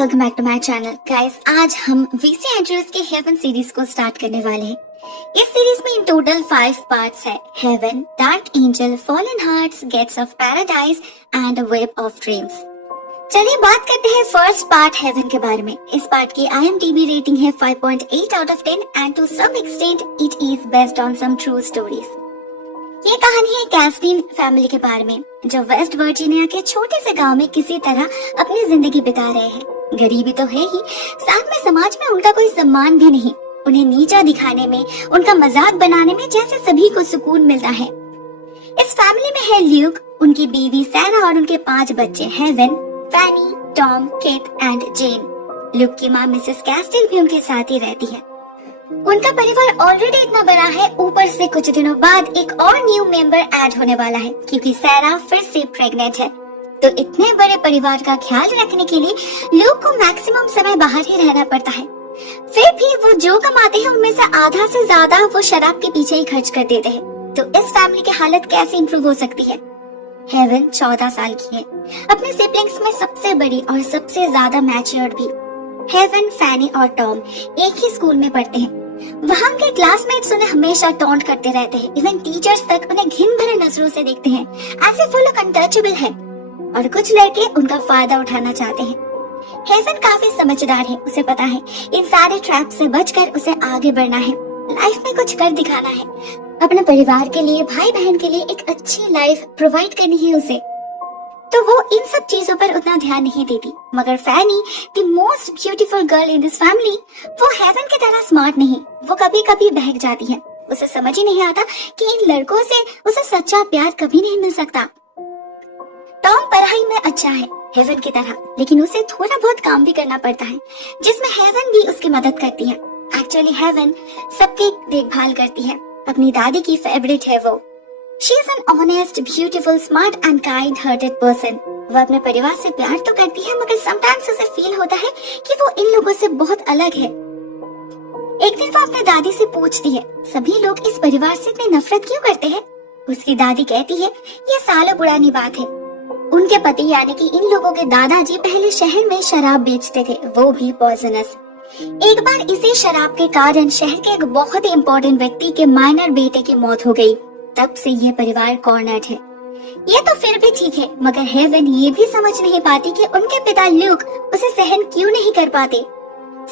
Welcome back to my channel guys. आज हम VC Andrews के हेवन सीरीज को स्टार्ट करने वाले हैं। इस सीरीज में इन टोटल 5 पार्ट्स है। Heaven, Dark Angel, Fallen Hearts, Gates of Paradise and Web of Dreams. चलिए बात करते हैं फर्स्ट पार्ट हेवन के बारे में। इस पार्ट की IMDb रेटिंग है 5.8 out of 10 and to some extent it is based on some true stories. ये कहानी है कैस्टिन फैमिली के बारे में, जो वेस्ट वर्जीनिया के छोटे से गांव में किसी तरह अपनी जिंदगी बिता रहे हैं। गरीबी तो है ही, साथ में समाज में उनका कोई सम्मान भी नहीं। उन्हें नीचा दिखाने में, उनका मजाक बनाने में जैसे सभी को सुकून मिलता है। इस फैमिली में है ल्यूक, उनकी बीवी सैरा और उनके 5 बच्चे Heaven, Fanny, Tom, Kate and Jane. Luke की माँ मिसेस कैस्टिल भी उनके साथ ही रहती है। उनका परिवार ऑलरेडी इतना बड़ा है, ऊपर से कुछ दिनों बाद एक और न्यू मेंबर ऐड होने वाला है क्योंकि सैरा फिर से प्रेग्नेंट है। तो इतने बड़े परिवार का ख्याल रखने के लिए लोग को मैक्सिमम समय बाहर ही रहना पड़ता है। फिर भी वो जो कमाते हैं उनमें से आधा से ज्यादा वो शराब के पीछे ही खर्च कर देते हैं। तो इस फैमिली की हालत कैसे इम्प्रूव हो सकती है। हेवन 14 साल की है, अपने सिबलिंग्स में सबसे बड़ी और सबसे ज्यादा मैच्योर्ड भी। हेवन, फैनी और टॉम एक ही स्कूल में पढ़ते हैं। वहाँ के क्लासमेट्स उन्हें हमेशा टॉन्ट करते रहते हैं। इवन टीचर्स तक उन्हें घिन भरे नजरों से देखते हैं, ऐसे वो लोग अनटचेबल है। और कुछ लड़के उनका फायदा उठाना चाहते हैं। हेवन काफी समझदार है, उसे पता है इन सारे ट्रैप से बचकर उसे आगे बढ़ना है, लाइफ में कुछ कर दिखाना है। अपने परिवार के लिए, भाई बहन के लिए एक अच्छी लाइफ प्रोवाइड करनी है उसे। तो वो इन सब चीजों पर उतना ध्यान नहीं देती। मगर Fanny, the most beautiful girl in this family, वो हेवन की तरह स्मार्ट नहीं। वो कभी कभी बहक जाती है। उसे समझ ही नहीं आता कि इन लड़कों से उसे सच्चा प्यार कभी नहीं मिल सकता। टॉम पढ़ाई में अच्छा है हेवन की तरह, लेकिन उसे थोड़ा बहुत काम भी करना पड़ता है, जिसमें हेवन भी उसकी मदद करती है। एक्चुअली हेवन सबकी देखभाल करती है। अपनी दादी की फेवरेट है वो। She is an honest, beautiful, smart and kind-hearted person. वो अपने परिवार से प्यार तो करती है, मगर sometimes उसे फील होता है कि वो इन लोगों से बहुत अलग है। एक दिन वो अपने दादी से पूछती है, सभी लोग इस परिवार से इतनी नफरत क्यों करते हैं? उसकी दादी कहती है, ये सालों पुरानी बात है। उनके पति यानी कि इन लोगों के दादाजी पहले शहर में शराब बेचते थे, वो भी पॉइजनस। एक बार इसी शराब के कारण शहर के एक बहुत ही इम्पोर्टेंट व्यक्ति के माइनर बेटे की मौत हो गई। तब से ये परिवार कॉर्नर्ड है। ये तो फिर भी ठीक है, मगर हेवन ये भी समझ नहीं पाती कि उनके पिता ल्यूक उसे सहन क्यों नहीं कर पाते।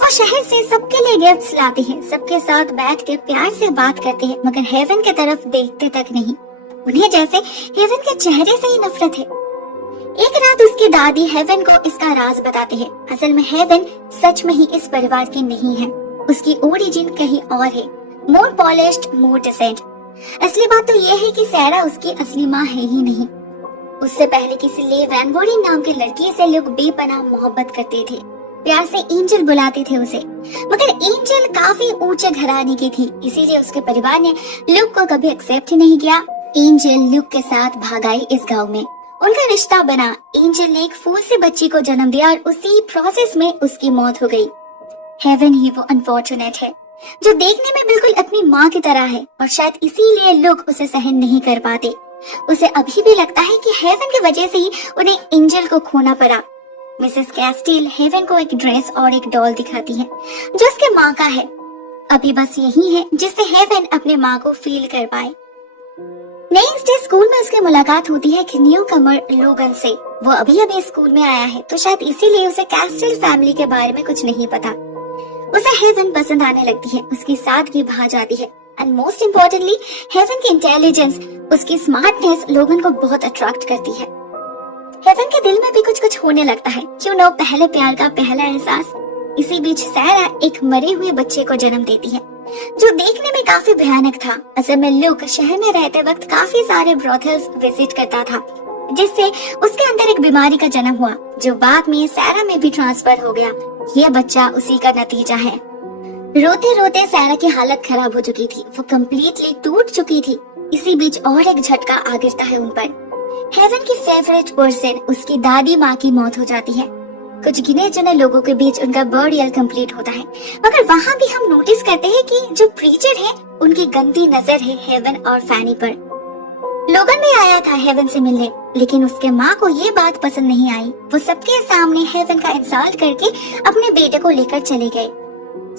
वो शहर से सबके लिए गिफ्ट्स लाते हैं, सबके साथ बैठ के प्यार से बात करते हैं, मगर हेवन की तरफ देखते तक नहीं। उन्हें जैसे हेवन के चेहरे से ही नफरत है। एक रात उसकी दादी हेवन को इसका राज बताते हैं। असल में हेवन सच में ही इस परिवार की नहीं है। उसकी ओरिजिन कहीं और है, मोर पॉलिश्ड, मोर डिसेंट। असली बात तो ये है कि सैरा उसकी असली माँ है ही नहीं। उससे पहले किसी ले वैन वोरिन नाम की लड़की से लोग बेपनाह मोहब्बत करते थे, प्यार से एंजल बुलाते थे उसे। मगर एंजल काफी ऊंचे घराने की थी, इसीलिए उसके परिवार ने ल्यूक को कभी एक्सेप्ट ही नहीं किया। एंजल ल्यूक के साथ भाग आई इस गाँव में। उनका रिश्ता बना। एंजल ने एक फूल से बच्ची को जन्म दिया और उसी प्रोसेस में उसकी मौत हो गई। हेवन ही वो अनफॉर्चुनेट है जो देखने में बिल्कुल अपनी माँ की तरह है, और शायद इसीलिए लोग उसे सहन नहीं कर पाते। उसे अभी भी लगता है कि हेवन की वजह से ही उन्हें एंजल को खोना पड़ा। मिसेस कैस्टिल हेवन को एक ड्रेस और एक डॉल दिखाती है जो उसके माँ का है। अभी बस यही है जिससे हेवन अपने माँ को फील कर पाए। नेक्स्ट डे स्कूल में उसकी मुलाकात होती है न्यू कमर लोगन से। वो अभी अभी स्कूल में आया है, तो शायद इसीलिए उसे कैस्टिल फैमिली के बारे में कुछ नहीं पता। उसे हेवन पसंद आने लगती है, उसकी सादगी भा जाती है, एंड मोस्ट इम्पोर्टेंटली हेवन की इंटेलिजेंस, उसकी स्मार्टनेस लोगन को बहुत अट्रैक्ट करती है। हेवन के दिल में भी कुछ कुछ होने लगता है, क्यों ना पहले प्यार का पहला एहसास। इसी बीच सैरा एक मरे हुए बच्चे को जन्म देती है जो देखने में काफी भयानक था। असल में ल्यूक शहर में रहते वक्त काफी सारे ब्रोथल्स विजिट करता था, जिससे उसके अंदर एक बीमारी का जन्म हुआ जो बाद में सैरा में भी ट्रांसफर हो गया। ये बच्चा उसी का नतीजा है। रोते रोते सैरा की हालत खराब हो चुकी थी, वो कम्प्लीटली टूट चुकी थी। इसी बीच और एक झटका आ गिरता है उन पर। हेवन की फेवरेट पर्सन, उसकी दादी माँ की मौत हो जाती है। कुछ गिने चुने लोगों के बीच उनका बरियल कंप्लीट होता है, मगर वहाँ भी हम नोटिस करते हैं कि जो प्रीचर है उनकी गंदी नजर है हेवन और फैनी पर। लोगन भी आया था हेवन से मिलने, लेकिन उसके माँ को ये बात पसंद नहीं आई। वो सबके सामने हेवन का इंसल्ट करके अपने बेटे को लेकर चले गए।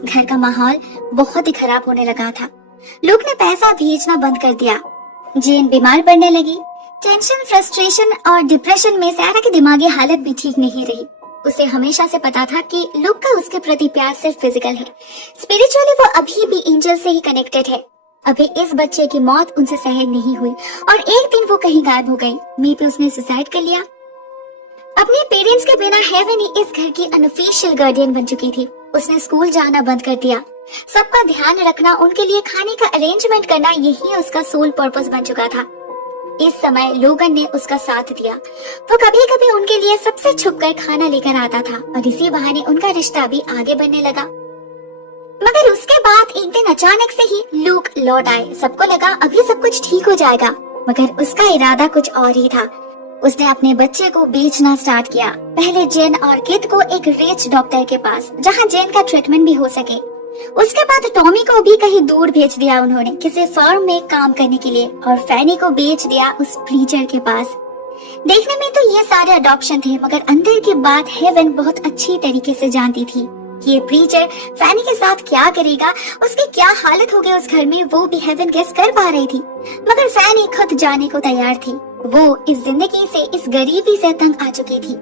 घर का माहौल बहुत ही खराब होने लगा था। लुक ने पैसा भेजना बंद कर दिया। जेन बीमार पड़ने लगी। टेंशन, फ्रस्ट्रेशन और डिप्रेशन में सारा की दिमागी हालत भी ठीक नहीं रही। उसे हमेशा से पता था कि लुक का उसके प्रति प्यार सिर्फ फिजिकल है। स्पिरिचुअली वो अभी भी एंजल से ही कनेक्टेड है। अभी इस बच्चे की मौत उनसे सहन नहीं हुई और एक दिन वो कहीं गायब हो गई। मे भी उसने सुसाइड कर लिया। अपने पेरेंट्स के बिना हेवन ही इस घर की अनऑफिशियल गार्डियन बन चुकी थी। उसने स्कूल जाना बंद कर दिया। सबका ध्यान रखना, उनके लिए खाने का अरेंजमेंट करना, यही उसका सोल पर्पस बन चुका था। इस समय लोगन ने उसका साथ दिया। वो कभी कभी उनके लिए सबसे छुपकर खाना लेकर आता था और इसी बहाने उनका रिश्ता भी आगे बढ़ने लगा। मगर उसके बाद एक दिन अचानक से ही लूक लौट आए। सबको लगा अभी सब कुछ ठीक हो जाएगा, मगर उसका इरादा कुछ और ही था। उसने अपने बच्चे को बेचना स्टार्ट किया। पहले जेन और किड को एक रिच डॉक्टर के पास, जहां जेन का ट्रीटमेंट भी हो सके। उसके बाद टॉमी को भी कहीं दूर भेज दिया उन्होंने, किसी फर्म में काम करने के लिए, और फैनी को बेच दिया उस प्रीचर के पास। देखने में तो ये सारे अडॉप्शन थे, मगर अंदर की बात हेवन बहुत अच्छी तरीके से जानती थी कि ये प्रीचर फैनी के साथ क्या करेगा, उसकी क्या हालत होगी उस घर में, वो भी हेवन गेस कर पा रही थी। मगर फैनी खुद जाने को तैयार थी। वो इस जिंदगी से, इस गरीबी से तंग आ चुकी थी।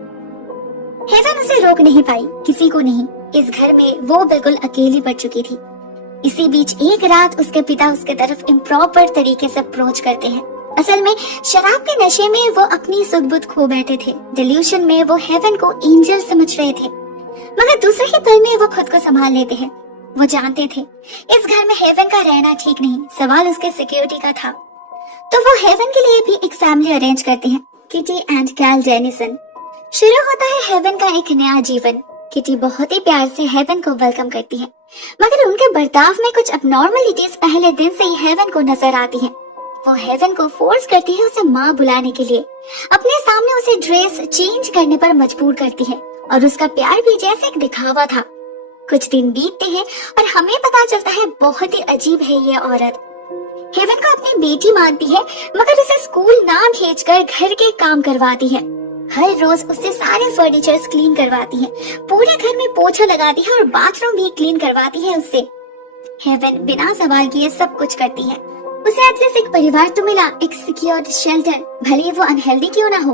हेवन उसे रोक नहीं पाई, किसी को नहीं। इस घर में वो बिल्कुल अकेली पड़ चुकी थी। इसी बीच एक रात उसके पिता उसके तरफ इम्प्रॉपर तरीके से अप्रोच करते हैं। असल में शराब के नशे में वो अपनी सुध बुध खो बैठे थे। डिल्यूशन में वो हेवन को एंजल समझ रहे थे, मगर दूसरे ही पल में वो खुद को संभाल लेते हैं। वो जानते थे इस घर में हेवन का रहना ठीक नहीं, सवाल उसके सिक्योरिटी का था। तो वो हेवन के लिए भी एक फैमिली अरेंज करते हैं, किटी एंड कैल जेनिसन। शुरू होता है हेवन का एक नया जीवन। किटी बहुत ही प्यार से हेवन को वेलकम करती है, मगर उनके बर्ताव में कुछ अबनॉर्मलिटीज पहले दिन से ही हेवन को नजर आती हैं। वो हेवन को फोर्स करती है उसे माँ बुलाने के लिए, अपने सामने उसे ड्रेस चेंज करने पर मजबूर करती है, और उसका प्यार भी जैसे एक दिखावा था। कुछ दिन बीतते हैं और हमें पता चलता है बहुत ही अजीब है ये औरत। हेवन को अपनी बेटी मानती है, मगर उसे स्कूल ना भेजकर घर के काम करवाती है। हर रोज उससे सारे फर्नीचर्स क्लीन करवाती है, पूरे घर में पोछा लगाती है और बाथरूम भी क्लीन करवाती है उससे। हेवन बिना सवाल किए सब कुछ करती है। उसे एटलीस्ट एक परिवार तो मिला, एक सिक्योर्ड शेल्टर, भले वो अनहेल्दी क्यों ना हो।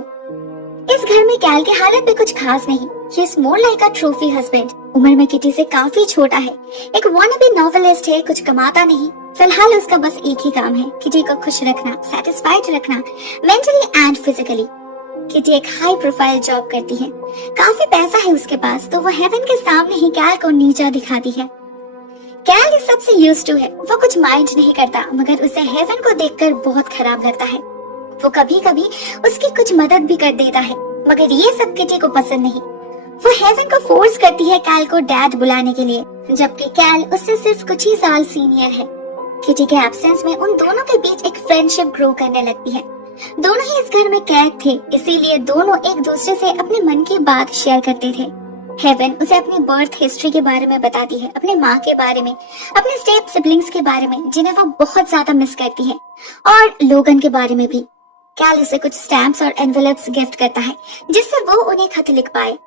इस घर में कैल की हालत भी कुछ खास नहीं। He is more like a trophy husband. उम्र में किटी से काफी छोटा है, एक वानाबी नॉवेलिस्ट है, कुछ कमाता नहीं। फिलहाल उसका बस एक ही काम है, किटी को खुश रखना, सेटिस्फाइड रखना, मेंटली एंड फिजिकली। किटी एक हाई प्रोफाइल जॉब करती है, काफी पैसा है उसके पास, तो वो हेवन के सामने ही कैल को नीचा दिखाती है। कैल इस सबसे यूज्ड टू है, वो कुछ माइंड नहीं करता, मगर उसे हेवन को देखकर बहुत खराब लगता है। वो कभी कभी उसकी कुछ मदद भी कर देता है, मगर ये सब किटी को पसंद नहीं। वो हेवन को फोर्स करती है कैल को डैड बुलाने के लिए, जबकि कैल उससे सिर्फ कुछ ही साल सीनियर है। किटी के एब्सेंस में उन दोनों के बीच एक फ्रेंडशिप ग्रो करने लगती है। दोनों ही इस घर में कैद थे, इसीलिए दोनों एक दूसरे से अपने मन की बात शेयर करते थे। हेवन उसे अपनी बर्थ हिस्ट्री के बारे में बताती है, अपने माँ के बारे में, अपने स्टेप सिबलिंग्स के बारे में जिन्हें वो बहुत ज्यादा मिस करती है, और लोगन के बारे में भी। कैल उसे कुछ स्टैम्प्स और एनवेलप्स गिफ्ट करता है, जिससे वो उन्हें खत लिख पाए।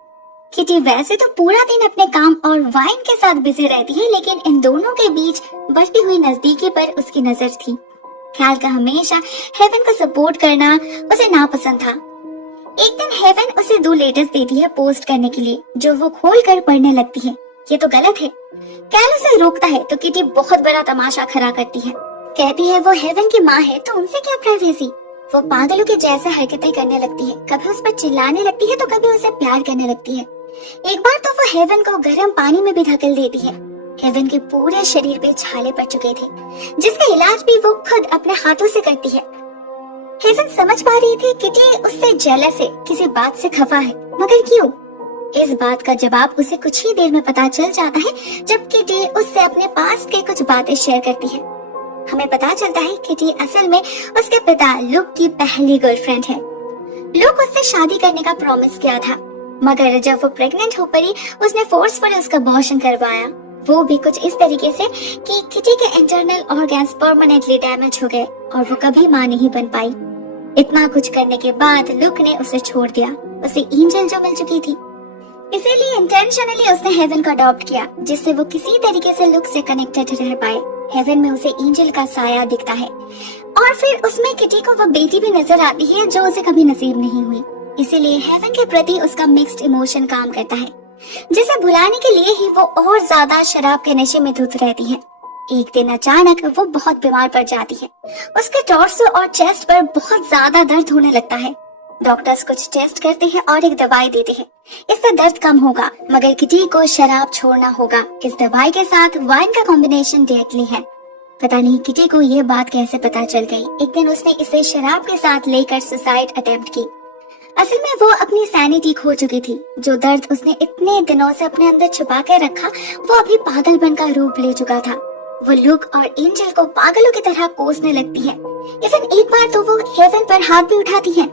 किटी वैसे तो पूरा दिन अपने काम और वाइन के साथ बिजी रहती है, लेकिन इन दोनों के बीच बढ़ती हुई नजदीकी पर उसकी नजर थी। कैल का हमेशा हेवन को सपोर्ट करना उसे नापसंद था। एक दिन हेवन उसे 2 लेटर्स देती है पोस्ट करने के लिए, जो वो खोलकर पढ़ने लगती है। ये तो गलत है। कैल उसे रोकता है तो किटी बहुत बड़ा तमाशा खड़ा करती है। कहती है वो हेवन की माँ है, तो उनसे क्या प्राइवेसी। वो पागलों के जैसे हरकतें करने लगती है, कभी उस पर चिल्लाने लगती है तो कभी उसे प्यार करने लगती है। एक बार तो वो हेवन को गर्म पानी में भी धकेल देती है। हेवन के पूरे शरीर पे छाले पड़ चुके थे, जिसका इलाज भी वो खुद अपने हाथों से करती है। हेवन समझ पा रही थी किटी उससे जेलस है, किसी बात से खफा है, मगर क्यों? इस बात का जवाब उसे कुछ ही देर में पता चल जाता है, जब किटी उससे अपने पास के कुछ बातें शेयर करती है। हमें पता चलता है किटी असल में उसके पिता लुक की पहली गर्लफ्रेंड है। लुक उससे शादी करने का प्रॉमिस किया था, मगर जब वो प्रेग्नेंट हो पड़ी, उसने फोर्सफुली उसका अबॉर्शन करवाया। वो भी कुछ इस तरीके से कि किटी के इंटरनल ऑर्गन्स परमानेंटली डैमेज हो गए और वो कभी मां नहीं बन पाई। इतना कुछ करने के बाद लुक ने उसे छोड़ दिया, उसे एंजल जो मिल चुकी थी। इसीलिए इंटेंशनली उसने हेवन को अडॉप्ट किया, जिससे वो किसी तरीके से लुक से कनेक्टेड रह पाए। हेवन में उसे एंजल का साया दिखता है और फिर उसमें किटी को वो बेटी भी नजर आती है जो उसे कभी नसीब नहीं हुई। इसीलिए हेवन के प्रति उसका मिक्स्ड इमोशन काम करता है, जिसे भुलाने के लिए ही वो और ज्यादा शराब के नशे में धुत रहती है। एक दिन अचानक वो बहुत बीमार पड़ जाती है। उसके टॉर्सो और चेस्ट पर बहुत ज्यादा दर्द होने लगता है। डॉक्टर्स कुछ टेस्ट करते हैं और एक दवाई देते हैं, इससे दर्द कम होगा, मगर किटी को शराब छोड़ना होगा। इस दवाई के साथ वाइन का कॉम्बिनेशन डेडली है। पता नहीं किटी को ये बात कैसे पता चल गई। एक दिन उसने इसे शराब के साथ लेकर सुसाइड अटेम्प्ट की। असल में वो अपनी सैनिटी खो चुकी थी। जो दर्द उसने इतने दिनों से अपने अंदर छुपा कर रखा, वो अभी पागलपन का रूप ले चुका था। वो लुक और एंजल को पागलों की तरह कोसने लगती है। इवन एक बार तो वो हेवन पर हाथ भी उठाती है।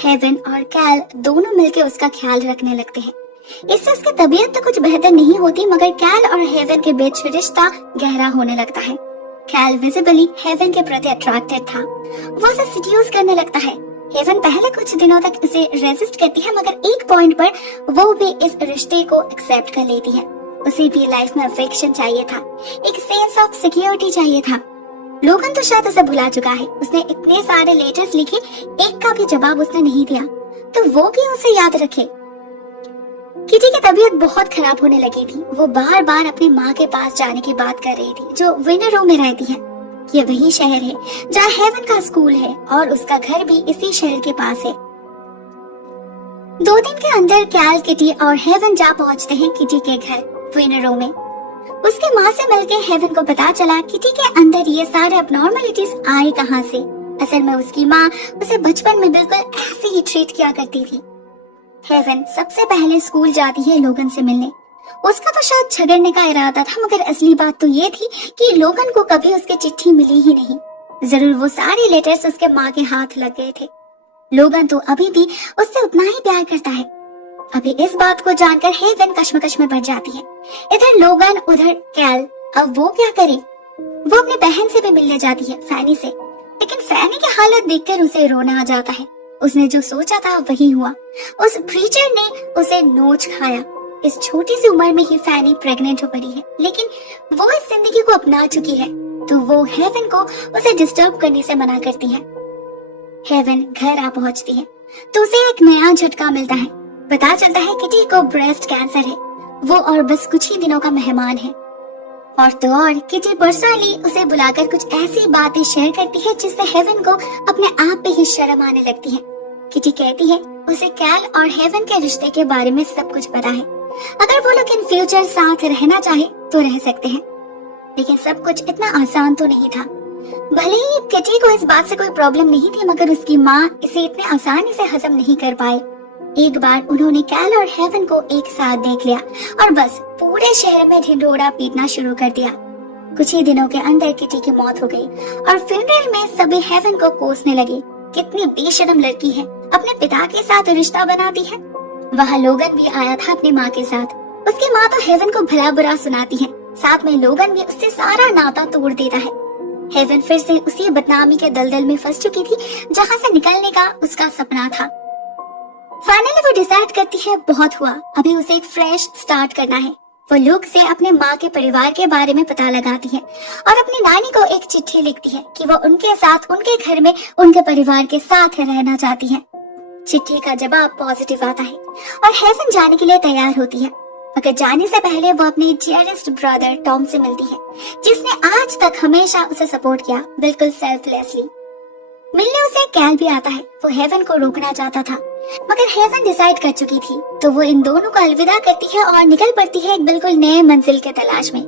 हेवन और कैल दोनों मिलकर उसका ख्याल रखने लगते हैं। इससे उसकी तबीयत तो कुछ बेहतर नहीं होती, मगर कैल और हेवन के बीच रिश्ता गहरा होने लगता है। कैल विजिबली हेवन के प्रति अट्रैक्टेड था। वो उसे सीड्यूस करने लगता है। हेवन पहले कुछ दिनों तक इसे रेजिस्ट करती है, मगर एक पॉइंट पर वो भी इस रिश्ते को एक्सेप्ट कर लेती है। उसे भी लाइफ में अफेक्शन चाहिए था, एक सेंस ऑफ सिक्योरिटी चाहिए था। लोगन तो शायद उसे भुला चुका है। उसने इतने सारे लेटर्स लिखे, एक का भी जवाब उसने नहीं दिया, तो वो क्यों उसे याद रखे। किटी की तबीयत बहुत खराब होने लगी थी। वो बार बार अपनी माँ के पास जाने की बात कर रही थी, जो विनर रो में रहती है। ये वही शहर है जहाँ हेवन का स्कूल है और उसका घर भी इसी शहर के पास है। 2 दिन के अंदर कैल, किटी और हेवन जा पहुँचते हैं किटी के घर विनर रो में। उसकी माँ से मिलकर हेवन को पता चला किटी के अंदर ये सारे अबनॉर्मलिटीज आए कहाँ से। असल में उसकी माँ उसे बचपन में बिल्कुल ऐसे ही ट्रीट किया करती थी। हेवन सबसे पहले स्कूल जाती है लोगन से मिलने। उसका तो शायद झगड़ने का इरादा था, मगर असली बात तो ये थी कि लोगन को कभी उसकी चिट्ठी मिली ही नहीं। जरूर वो सारे लेटर्स उसके माँ के हाथ लग गए थे। लोगन तो अभी भी उससे उतना ही प्यार करता है। अभी इस बात को जानकर हेवन कश्मकश में पड़ जाती है। इधर लोगन, उधर कैल। अब वो क्या करे। वो अपनी बहन से भी मिलने जाती है, फैनी से, लेकिन फैनी की हालत देखकर उसे रोना आ जाता है। उसने जो सोचा था वही हुआ। उस क्रीचर ने उसे नोच खाया। इस छोटी सी उम्र में ही फैनी प्रेग्नेंट हो पड़ी है, लेकिन वो इस जिंदगी को अपना चुकी है, तो वो हेवन को उसे डिस्टर्ब करने से मना करती है। हेवन घर आ पहुंचती है तो उसे एक नया झटका मिलता है। पता चलता है किटी को ब्रेस्ट कैंसर है। वो और बस कुछ ही दिनों का मेहमान है। और तो और किटी पर्सनली उसे बुलाकर कुछ ऐसी बातें शेयर करती है जिससे हेवन को अपने आप पे ही शर्म आने लगती है। किटी कहती है उसे कैल और हेवन के रिश्ते के बारे में सब कुछ पता है। अगर वो लोग इन फ्यूचर साथ रहना चाहे तो रह सकते हैं, लेकिन सब कुछ इतना आसान तो नहीं था। भले ही किटी को इस बात से कोई प्रॉब्लम नहीं थी, मगर उसकी माँ इसे इतने आसानी से हजम नहीं कर पाए। एक बार उन्होंने कैल और हेवन को एक साथ देख लिया और बस पूरे शहर में ढिंढोरा पीटना शुरू कर दिया। कुछ ही दिनों के अंदर किटी की मौत हो गई और फ्यूनरल में सभी हेवन को कोसने लगे। कितनी बेशर्म लड़की है, अपने पिता के साथ रिश्ता बनाती है। वहाँ लोगन भी आया था अपनी माँ के साथ। उसकी माँ तो हेवन को भला बुरा सुनाती है, साथ में लोगन भी उससे सारा नाता तोड़ देता है। हेवन फिर से उसी बदनामी के दलदल में फंस चुकी थी जहाँ से निकलने का उसका सपना था। फाइनली वो डिसाइड करती है बहुत हुआ, अभी उसे एक फ्रेश स्टार्ट करना है। वो लुक से अपने माँ के परिवार के बारे में पता लगाती है और अपनी नानी को एक चिट्ठी लिखती है कि वो उनके साथ उनके घर में उनके परिवार के साथ रहना चाहती है। चिट्ठी का जवाब पॉजिटिव आता है और हेवन जाने के लिए तैयार होती है, मगर जाने से पहले वो अपने डियरेस्ट ब्रदर टॉम से मिलती है, जिसने आज तक हमेशा उसे सपोर्ट किया, बिल्कुल सेल्फलेसली। मिलने उसे कैल भी आता है। वो हेवन को रोकना चाहता था, मगर हेवन डिसाइड कर चुकी थी, तो वो इन दोनों को अलविदा करती है और निकल पड़ती है एक बिल्कुल नए मंजिल के तलाश में,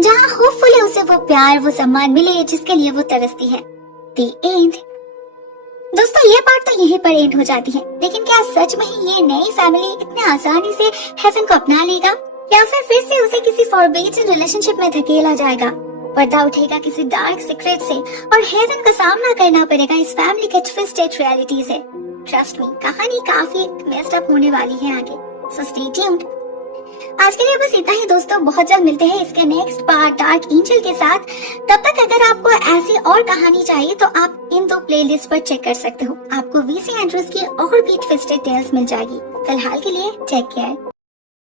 जहाँ होपफुली उसे वो प्यार, वो सम्मान मिले जिसके लिए वो तरसती है। The end। दोस्तों, ये पार्ट तो यहीं पर एंड हो जाती है, लेकिन क्या सच में ही ये नई फैमिली इतने आसानी से हेवन को अपना लेगा, या फिर से उसे किसी फॉरबिडन रिलेशनशिप में धकेला जाएगा, पर्दा उठेगा किसी डार्क सीक्रेट से और हेवन का सामना करना पड़ेगा इस फैमिली के ट्विस्टेड रियलिटी से। ट्रस्ट मी, कहानी काफी मेस्ड अप होने वाली है आगे, सो स्टे ट्यून्ड। आज के लिए बस इतना ही दोस्तों, बहुत जल्द मिलते हैं इसके नेक्स्ट पार्ट डार्क एंजल के साथ। तब तक अगर आपको ऐसी और कहानी चाहिए तो आप इन 2 प्लेलिस्ट पर चेक कर सकते हो। आपको वीसी एंड्रूज की और भी ट्विस्टेड टेल्स मिल जाएगी। फिलहाल के लिए टेक केयर।